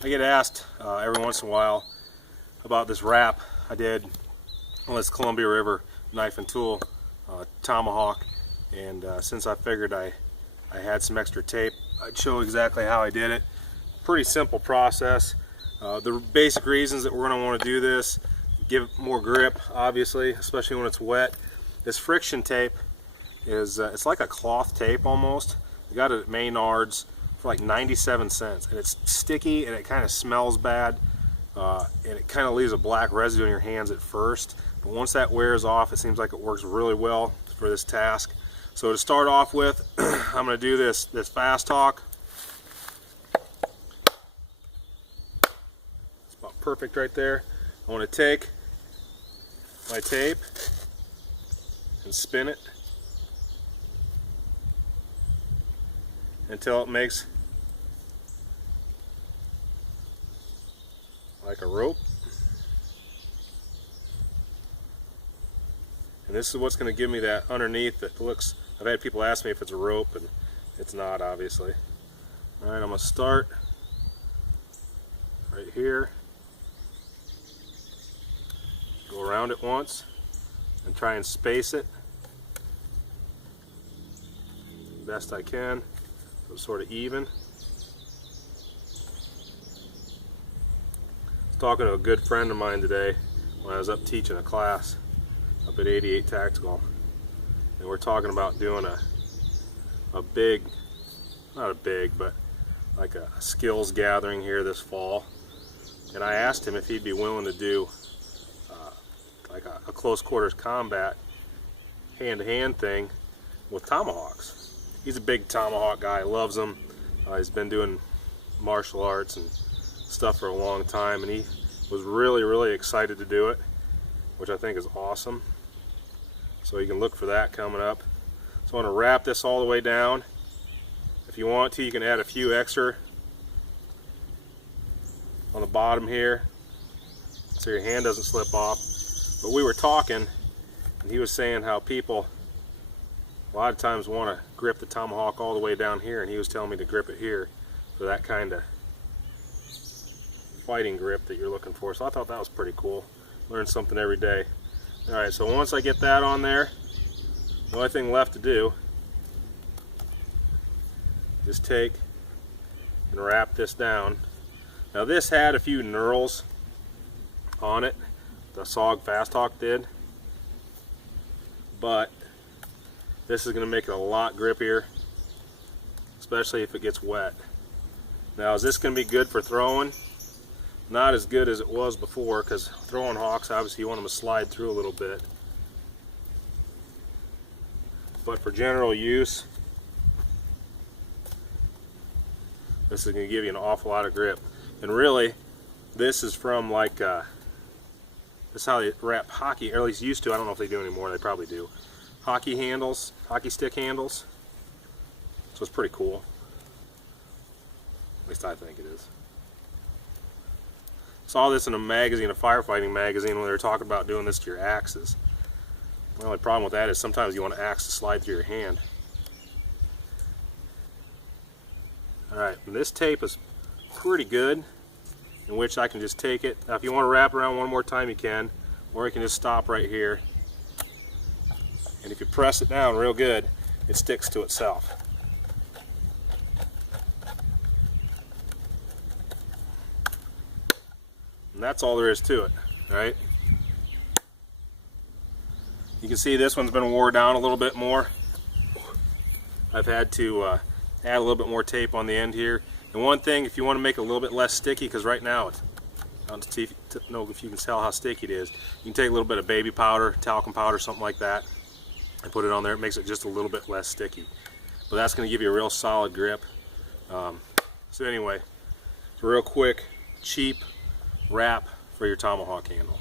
I get asked every once in a while about this wrap I did on this Columbia River knife and tool Tomahawk, and since I figured I had some extra tape, I'd show exactly how I did it. Pretty simple process. The basic reasons that we're going to want to do this: give it more grip, obviously, especially when it's wet. This friction tape is it's like a cloth tape almost. I got it at Maynard's for like 97 cents, and it's sticky and it kind of smells bad, and it kind of leaves a black residue in your hands at first, but once that wears off, it seems like it works really well for this task. So to start off with, I'm going to do this fast hawk. It's about perfect right there. I want to take my tape and spin it until it makes like a rope. And this is what's going to give me that underneath that looks, I've had people ask me if it's a rope, and it's not, obviously. Alright, I'm going to start right here, go around it once, and try and space it best I can so it's sort of even. I was talking to a good friend of mine today when I was up teaching a class up at 88 Tactical, and we're talking about doing a big, not a big, but like a skills gathering here this fall, and I asked him if he'd be willing to do like a close quarters combat hand-to-hand thing with tomahawks. He's a big tomahawk guy, loves them. He's been doing martial arts and stuff for a long time, and he was really excited to do it, which I think is awesome. So you can look for that coming up. So I want to wrap this all the way down. If you want to, you can add a few extra on the bottom here so your hand doesn't slip off. But we were talking, and he was saying how people a lot of times want to grip the tomahawk all the way down here, and he was telling me to grip it here for that kind of fighting grip that you're looking for. So I thought that was pretty cool. Learn something every day. Alright, so once I get that on there, the only thing left to do is take and wrap this down. Now this had a few knurls on it, the SOG Fast Hawk did, but this is going to make it a lot grippier, especially if it gets wet. Now, is this going to be good for throwing? Not as good as it was before, because throwing hawks, obviously you want them to slide through a little bit. But for general use, this is going to give you an awful lot of grip. And really, this is from like, this is how they wrap hockey, or at least used to. I don't know if they do anymore, they probably do. Hockey handles, hockey stick handles. So it's pretty cool. At least I think it is. Saw this in a magazine, a firefighting magazine, when they were talking about doing this to your axes. The only problem with that is sometimes you want an axe to slide through your hand. Alright, this tape is pretty good, in which I can just take it. Now if you want to wrap around one more time you can, or you can just stop right here. And if you press it down real good, it sticks to itself. And that's all there is to it, right? You can see this one's been wore down a little bit more. I've had to add a little bit more tape on the end here. And one thing, if you want to make it a little bit less sticky, because right now it's, I don't know if you can tell how sticky it is, you can take a little bit of baby powder, talcum powder, something like that, and put it on there. It makes it just a little bit less sticky. But that's going to give you a real solid grip. So anyway, it's a real quick, cheap wrap for your tomahawk handle.